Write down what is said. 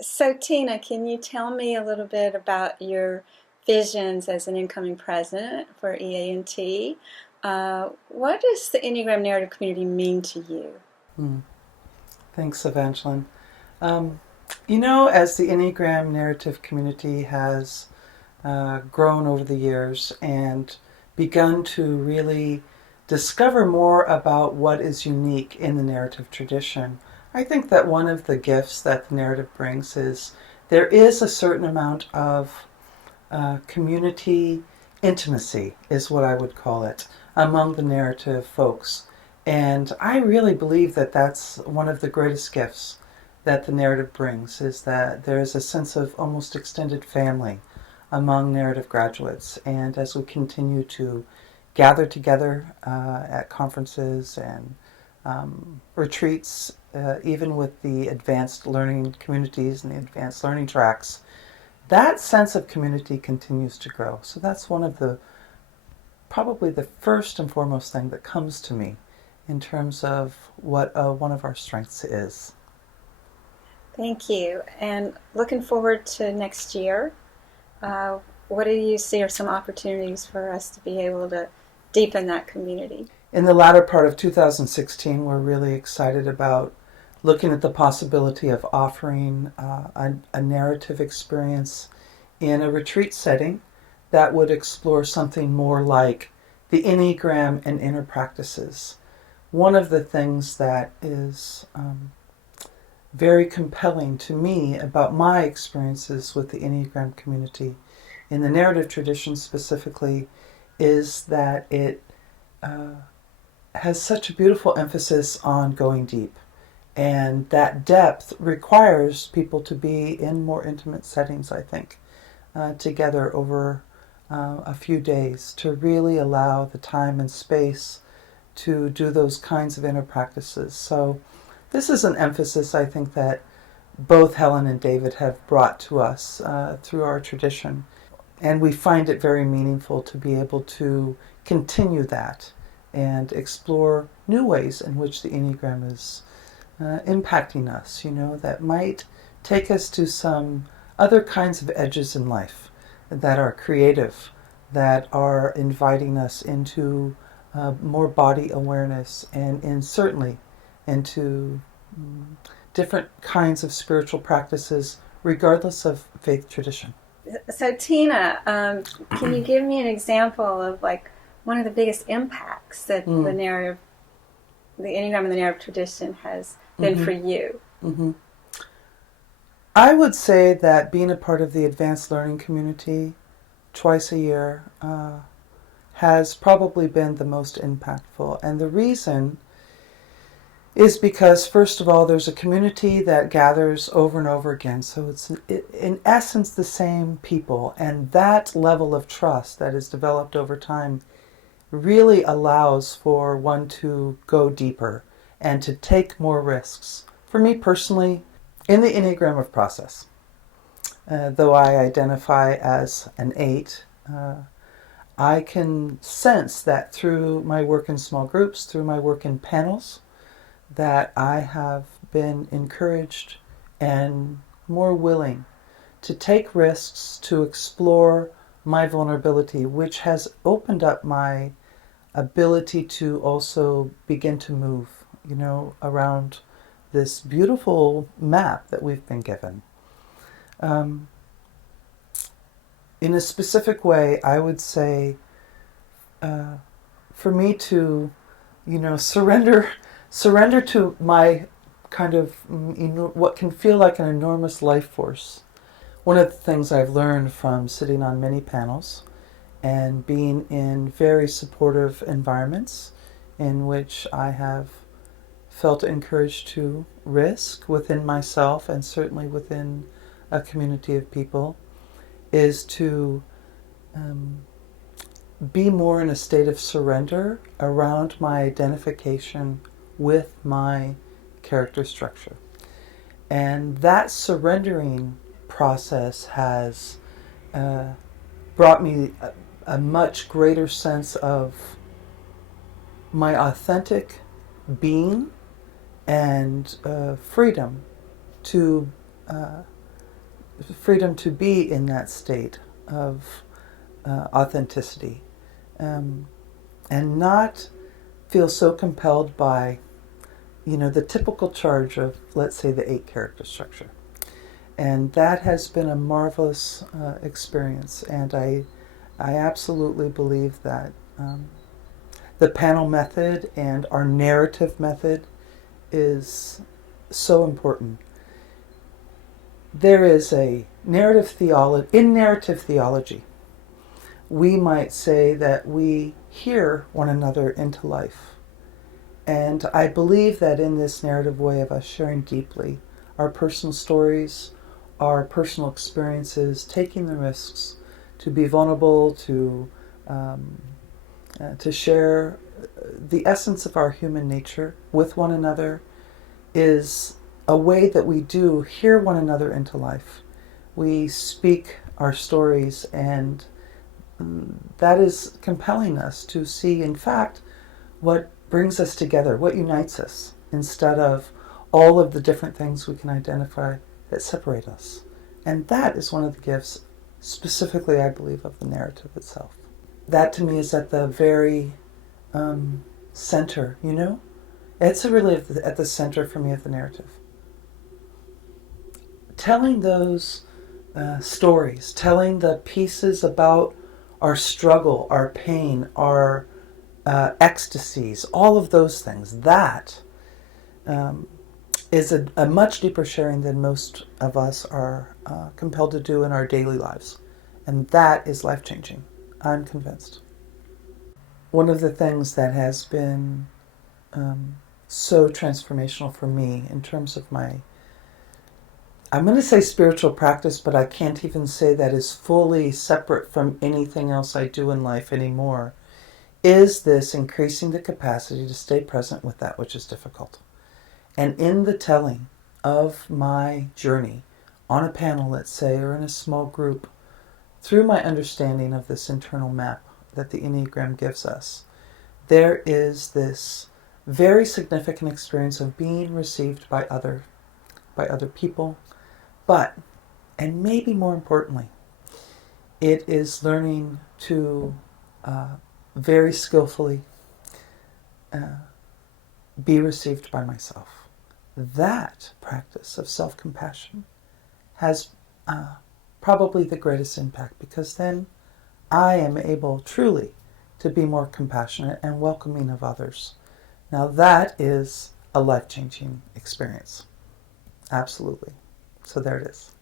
So, Tina, can you tell me a little bit about your visions as an incoming president for EANT? What does the Enneagram narrative community mean to you? Mm. Thanks, Evangeline. Um, as the Enneagram narrative community has grown over the years and begun to really discover more about what is unique in the narrative tradition, I think that one of the gifts that the narrative brings is there is a certain amount of community intimacy, is what I would call it, among the narrative folks. And I really believe that that's one of the greatest gifts that the narrative brings, is that there is a sense of almost extended family among narrative graduates. And as we continue to gather together at conferences and retreats, even with the advanced learning communities and the advanced learning tracks, that sense of community continues to grow. So that's one of the probably the first and foremost thing that comes to me in terms of what one of our strengths is. Thank you. And looking forward to next year, what do you see are some opportunities for us to be able to deepen that community? In the latter part of 2016, we're really excited about looking at the possibility of offering a narrative experience in a retreat setting that would explore something more like the Enneagram and inner practices. One of the things that is very compelling to me about my experiences with the Enneagram community, in the narrative tradition specifically, is that it has such a beautiful emphasis on going deep. And that depth requires people to be in more intimate settings, I think, together over a few days to really allow the time and space to do those kinds of inner practices. So this is an emphasis I think that both Helen and David have brought to us through our tradition. And we find it very meaningful to be able to continue that and explore new ways in which the Enneagram is impacting us, that might take us to some other kinds of edges in life that are creative, that are inviting us into more body awareness and certainly into different kinds of spiritual practices, regardless of faith tradition. So, Tina, can you give me an example of like one of the biggest impacts that Mm. the Enneagram and the narrative tradition has been Mm-hmm. for you? Mm-hmm. I would say that being a part of the advanced learning community twice a year has probably been the most impactful. And the reason is because, first of all, there's a community that gathers over and over again. So it's, in essence, the same people. And that level of trust that is developed over time really allows for one to go deeper and to take more risks. For me personally, in the Enneagram of process, though I identify as an 8, I can sense that through my work in small groups, through my work in panels, that I have been encouraged and more willing to take risks, to explore my vulnerability, which has opened up my ability to also begin to move, around this beautiful map that we've been given. Um, in a specific way, I would say uh, for me to, surrender to my kind of what can feel like an enormous life force. One of the things I've learned from sitting on many panels and being in very supportive environments in which I have felt encouraged to risk within myself and certainly within a community of people is to um, be more in a state of surrender around my identification with my character structure. And that surrendering process has uh, brought me a much greater sense of my authentic being and freedom to uh, freedom to be in that state of authenticity, um, and not feel so compelled by, the typical charge of, let's say, the 8 character structure. And that has been a marvelous experience. And I absolutely believe that the panel method and our narrative method is so important. There is a narrative theology. In narrative theology, we might say that we hear one another into life. And I believe that in this narrative way of us sharing deeply our personal stories, our personal experiences, taking the risks to be vulnerable, to share the essence of our human nature with one another, is a way that we do hear one another into life. We speak our stories, and that is compelling us to see, in fact, what brings us together, what unites us, instead of all of the different things we can identify that separate us. And that is one of the gifts, specifically, I believe, of the narrative itself. That to me is at the very center, It's really at the center for me of the narrative. Telling those stories, telling the pieces about our struggle, our pain, our ecstasies, all of those things, that is a much deeper sharing than most of us are compelled to do in our daily lives. And that is life-changing. I'm convinced. One of the things that has been so transformational for me in terms of I'm going to say spiritual practice, but I can't even say that is fully separate from anything else I do in life anymore, is this increasing the capacity to stay present with that which is difficult. And in the telling of my journey on a panel, let's say, or in a small group, through my understanding of this internal map that the Enneagram gives us, there is this very significant experience of being received by other people. But, and maybe more importantly, it is learning to very skillfully be received by myself. That practice of self-compassion has probably the greatest impact, because then I am able truly to be more compassionate and welcoming of others. Now that is a life-changing experience. Absolutely. So there it is.